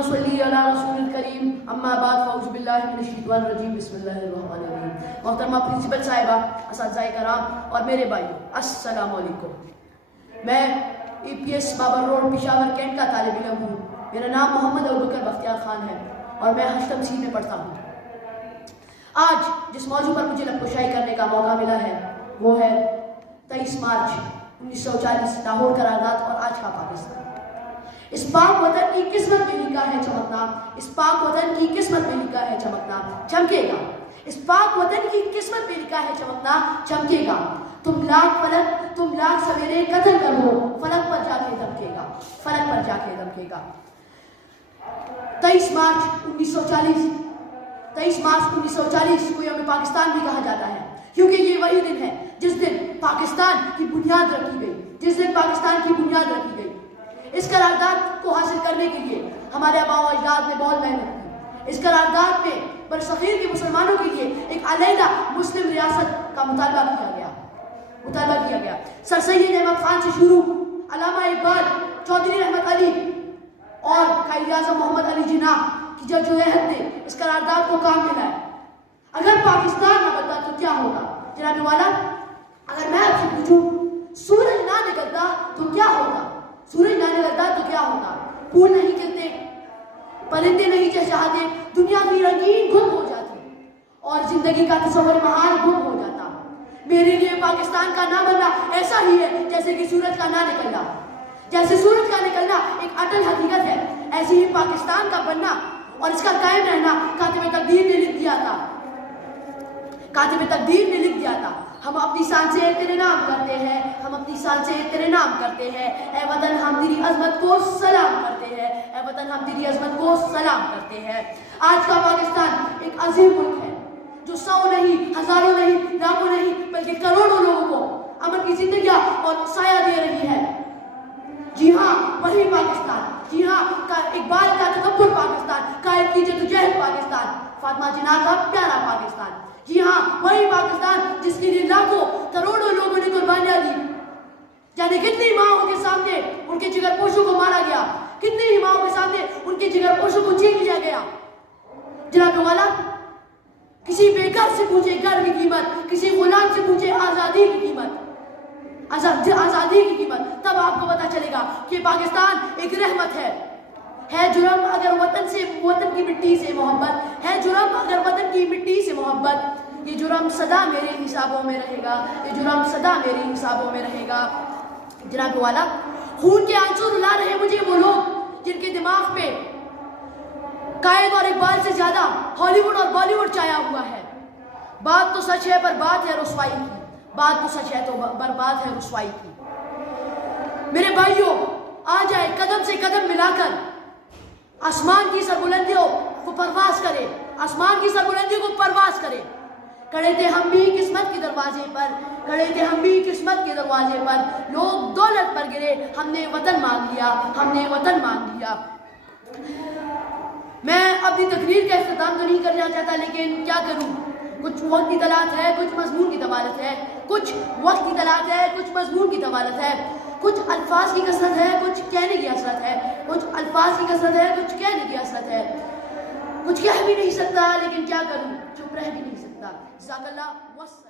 नसल्ली अला रसूलिल करीम अम्मा बाद फौज़ु बिल्लाहि मिनश शैतानिर रजीम बिस्मिल्लाहिर रहमानिर रहीम। मोहतरमा प्रिंसिपल साहिबा, असातिज़ाए कराम और मेरे भाइयों, अस्सलामु अलैकुम। मैं EPS Babar road Peshawar cantt का तालिब इल्म हूँ। मेरा नाम मोहम्मद अबूबकर बख्तियार खान है और मैं हश्तम सी में पढ़ता हूँ। आज जिस मौजू पर मुझे लफ्ज़शाई करने का मौका मिला है वो है 23 मार्च 1940 लाहौर करारदाद और आज का पाकिस्तान। इस पाक वतन की किस्मत में लिखा है चमकना, इस पाक वतन की किस्मत में लिखा है चमकना, चमकेगा। इस पाक वतन की किस्मत में लिखा है चमकना, चमकेगा। तुम लाख सवेरे कत्ल कर लो, फलक पर जाके दमकेगा, फलक पर जाके दमकेगा। 23 मार्च 1940 को यौम पाकिस्तान भी कहा जाता है, क्योंकि ये वही दिन है जिस दिन पाकिस्तान की बुनियाद रखी गई, जिस दिन पाकिस्तान की बुनियाद रखी गई। इस करारदाद को हासिल करने के लिए हमारे आबा व अजदाद ने बहुत मेहनत की। इस करारदाद में बरसग़ीर के मुसलमानों के लिए एक अलहदा मुस्लिम रियासत का मुतालबा किया गया। सर सैयद अहमद खान से शुरू, अल्लामा इकबाल, चौधरी रहमत अली और कायद आज़म मोहम्मद अली जिन्ना की जद्दोजहद ने इस करारदाद को काम में लाया। अगर पाकिस्तान न बनता तो क्या होगा? जनाब वाला, अगर मैं आपसे पूछूं सूरज ना निकलता तो क्या होगा? सूरज ना निकलता तो क्या होगा? फूल नहीं खिलते, परिंदे नहीं चहचहाते, दुनिया की रंगीन गुम हो जाती और जिंदगी का तस्वर महान गुम हो जाता। मेरे लिए पाकिस्तान का ना बनना ऐसा ही है जैसे कि सूरज का ना निकलना। जैसे सूरज का निकलना एक अटल हकीकत है, ऐसे ही पाकिस्तान का बनना और इसका कायम रहना कातिब तकदीर ने लिख दिया था। कातिब तकदीर ने लिख दिया था। हम अपनी शान से तेरे नाम करते हैं, हम अपनी शान से तेरे नाम करते हैं। ऐ वतन हम तेरी अजमत को सलाम करते हैं, ऐ वतन हम तेरी अजमत को सलाम करते हैं। आज का पाकिस्तान एक अजीम मुल्क है जो 100 नहीं, हजारों नहीं, लाखों नहीं बल्कि करोड़ों लोगों को अमन की जिंदगी और साया दे रही है। जी हाँ, वही पाकिस्तान, जी हाँ, इकबाल का तकब्बुर पाकिस्तान, कायद की जद्दोजहद पाकिस्तान, फातिमा जिन्ना का प्यारा पाकिस्तान। जी हाँ, वही पाकिस्तान जिसके लिए लाखों करोड़ों लोगों ने कुर्बानियां दी। जाने कितनी माओं के सामने उनके जिगरपोशों को मारा गया, कितनी ही माओं के सामने उनके जिगरपोशों को छीन लिया गया। जनाब वाला, किसी बेघर से पूछे घर की कीमत, किसी गुलाम से पूछे आजादी की कीमत, आजादी की कीमत, तब आपको पता चलेगा कि पाकिस्तान एक रहमत है। जुर्म अगर वतन की मिट्टी से मोहब्बत, है जुर्म अगर वतन की मिट्टी से मोहब्बत, ये जुर्म सदा मेरे हिसाबों में रहेगा, ये जुर्म सदा मेरे हिसाबों में रहेगा। जनाब वाला, खून के आंसू रुला रहे मुझे वो लोग जिनके दिमाग पे कायद और इकबाल से ज्यादा हॉलीवुड और बॉलीवुड छाया हुआ है। बात तो सच है पर बात है रुसवाई की, बात तो सच है तो बर्बाद है रुसवाई की। मेरे भाइयों, आ जाए कदम से कदम मिलाकर आसमान की सरबुलंदियों को परवास करे, आसमान की सरबुलंदियों को परवास करे। खड़े थे हम भी किस्मत के दरवाजे पर, खड़े थे हम भी किस्मत के दरवाजे पर। लोग दौलत पर गिरे, हमने वतन मांग लिया, हमने वतन मांग लिया। मैं अपनी तकरीर का इख्तिताम तो नहीं करना चाहता, लेकिन क्या करूं, कुछ वक्त की तलाश है, कुछ मजमून की तवालत है, कुछ वक्त की तलाश है, कुछ मजमून की तवालत है, कुछ अल्फाज की कसरत है, कुछ कहने की हसरत है, कुछ अल्फाज की कसरत है, कुछ कहने की हसरत है। कुछ कह भी नहीं सकता, लेकिन क्या करूं, चुप रह भी नहीं सकता। ज़ाकल्लाह वस्सलाम।